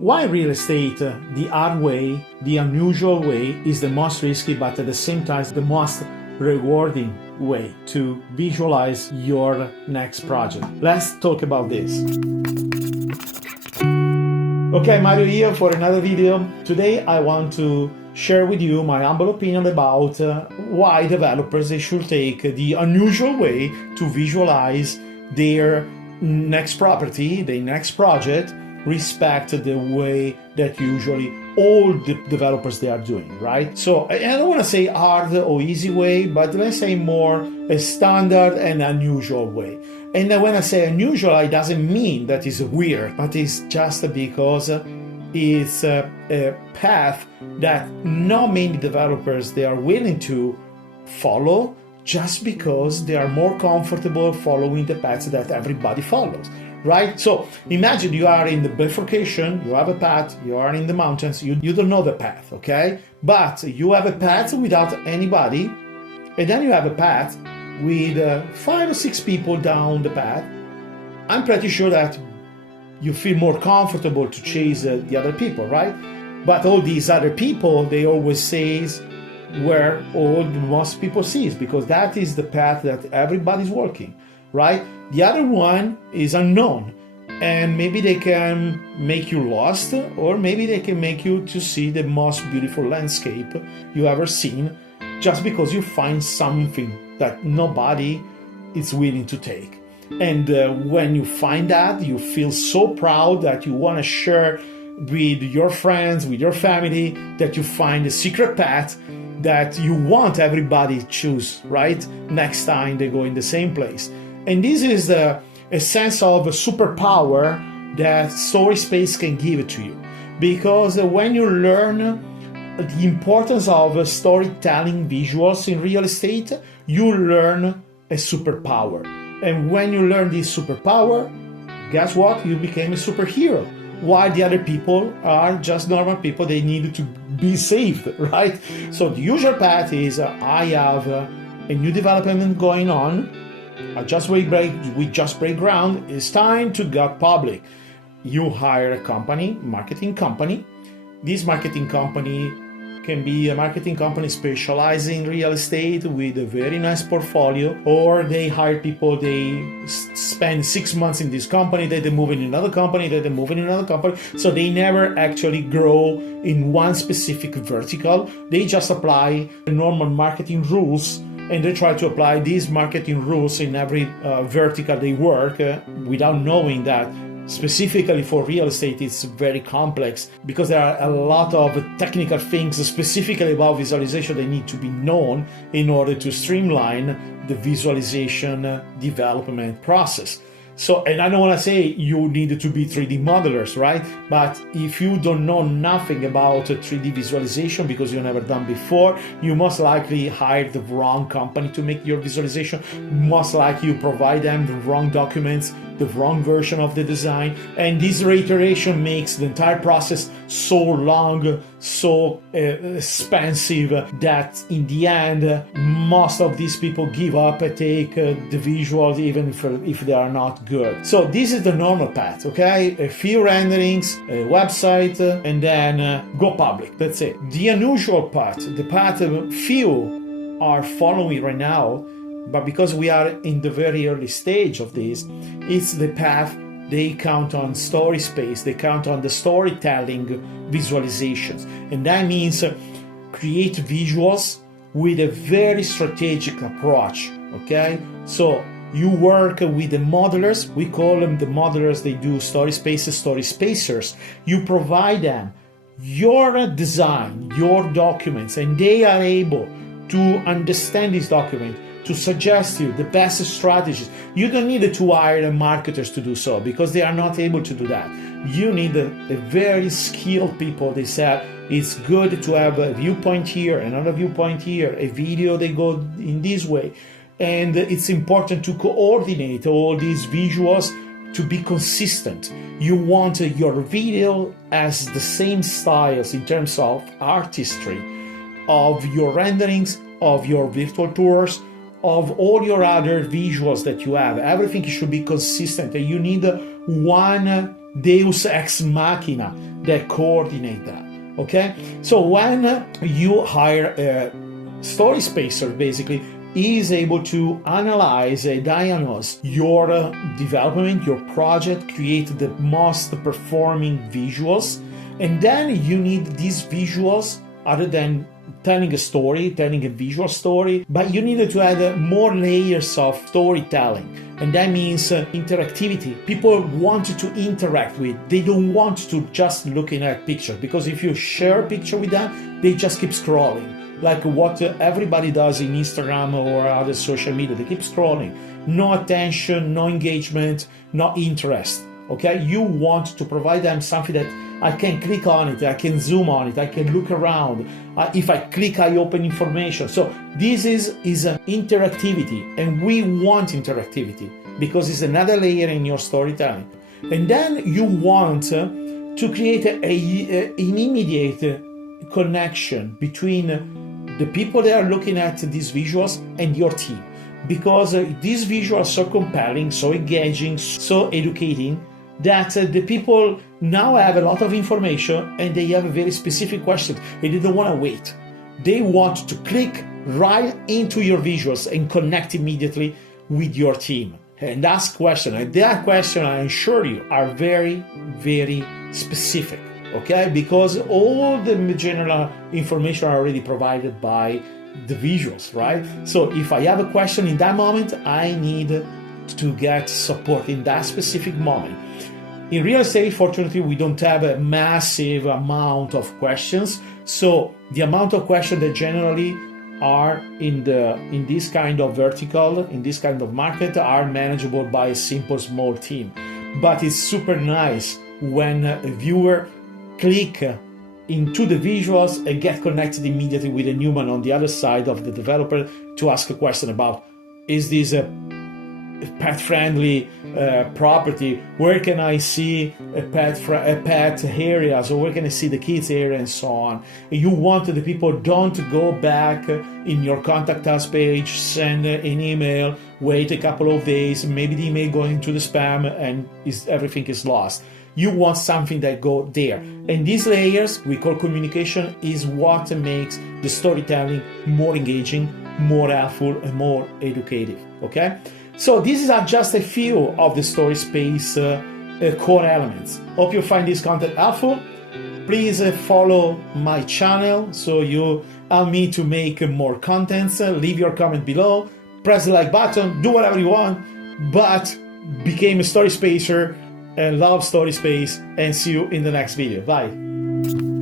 Why real estate, the hard way, the unusual way, is the most risky but at the same time the most rewarding way to visualize your next project? Let's talk about this. Okay, Mario here for another video. Today I want to share with you my humble opinion about why developers they should take the unusual way to visualize their next property, their next project, respect the way that usually all the developers they are doing, right? So I don't want to say hard or easy way, but let's say more a standard and unusual way. And when I say unusual, it doesn't mean that it's weird, but it's just because it's a path that not many developers they are willing to follow, just because they are more comfortable following the paths that everybody follows, right? So imagine you are in the bifurcation, you have a path, you are in the mountains, you don't know the path, okay? But you have a path without anybody, and then you have a path with 5 or 6 people down the path. I'm pretty sure that you feel more comfortable to chase the other people, right? But all these other people, they always say where all most people sees, because that is the path that everybody's working, right? The other one is unknown, and maybe they can make you lost, or maybe they can make you to see the most beautiful landscape you ever seen, just because you find something that nobody is willing to take. And when you find that, you feel so proud that you want to share with your friends, with your family, that you find a secret path that you want everybody to choose, right? Next time they go in the same place. And this is a sense of a superpower that Storyspace can give it to you. Because when you learn the importance of storytelling visuals in real estate, you learn a superpower. And when you learn this superpower, guess what? You became a superhero. While the other people are just normal people, they need to be saved, right? So the usual path is I have a new development going on. We just break ground. It's time to go public. You hire a company, marketing company. This marketing company can be a marketing company specializing in real estate with a very nice portfolio, or they hire people, they spend 6 months in this company, then they move in another company, then they move in another company, so they never actually grow in one specific vertical. They just apply normal marketing rules, and they try to apply these marketing rules in every vertical they work without knowing that specifically for real estate it's very complex, because there are a lot of technical things specifically about visualization that need to be known in order to streamline the visualization development process. So, and I don't want to say you need to be 3D modelers, right? But if you don't know nothing about 3D visualization because you've never done before, you most likely hired the wrong company to make your visualization. Most likely you provide them the wrong documents, the wrong version of the design, and this reiteration makes the entire process so long, so expensive, that in the end most of these people give up and take the visuals even if they are not good. So this is the normal path, okay? A few renderings, a website, and then go public. That's it. The unusual path, the path few are following right now, but because we are in the very early stage of this, it's the path they count on Storyspace, they count on the storytelling visualizations. And that means create visuals with a very strategic approach, okay? So you work with the modelers, we call them the modelers, they do story spaces, story spacers. You provide them your design, your documents, and they are able to understand this document, to suggest you the best strategies. You don't need to hire marketers to do so, because they are not able to do that. You need a very skilled people. They said it's good to have a viewpoint here, another viewpoint here, a video they go in this way. And it's important to coordinate all these visuals to be consistent. You want your video as the same styles in terms of artistry of your renderings, of your virtual tours, of all your other visuals that you have. Everything should be consistent, and you need one deus ex machina that coordinate that. Okay, so when you hire a story spacer, basically is able to analyze and diagnose your development, your project, create the most performing visuals, and then you need these visuals other than telling a story, telling a visual story, but you need to add more layers of storytelling. And that means interactivity. People want to interact with. They don't want to just looking at pictures, because if you share a picture with them, they just keep scrolling. Like what everybody does in Instagram or other social media. They keep scrolling. No attention, no engagement, no interest. Okay? You want to provide them something that I can click on it, I can zoom on it, I can look around. If I click, I open information. So this is an interactivity, and we want interactivity because it's another layer in your storytelling. And then you want to create an immediate connection between the people that are looking at these visuals and your team, because these visuals are so compelling, so engaging, so educating, that the people now have a lot of information and they have a very specific question and they don't want to wait. They want to click right into your visuals and connect immediately with your team and ask questions. And that question, I assure you, are very, very specific, okay? Because all the general information are already provided by the visuals, right? So if I have a question in that moment, I need to get support in that specific moment. In real estate, fortunately, we don't have a massive amount of questions. So the amount of questions that generally are in this kind of vertical, in this kind of market, are manageable by a simple small team. But it's super nice when a viewer click into the visuals and get connected immediately with a human on the other side of the developer to ask a question about, is this a pet-friendly property? Where can I see a pet areas, or where can I see the kids area, and so on. And you want the people don't go back in your contact us page, send an email, wait a couple of days, maybe the email going to the spam, and everything is lost. You want something that go there. And these layers we call communication is what makes the storytelling more engaging, more helpful, and more educative. Okay? So these are just a few of the story space core elements. Hope you find this content helpful. Please follow my channel so you help me to make more contents. Leave your comment below, press the like button, do whatever you want, but become a story spacer and love story space, and see you in the next video. Bye.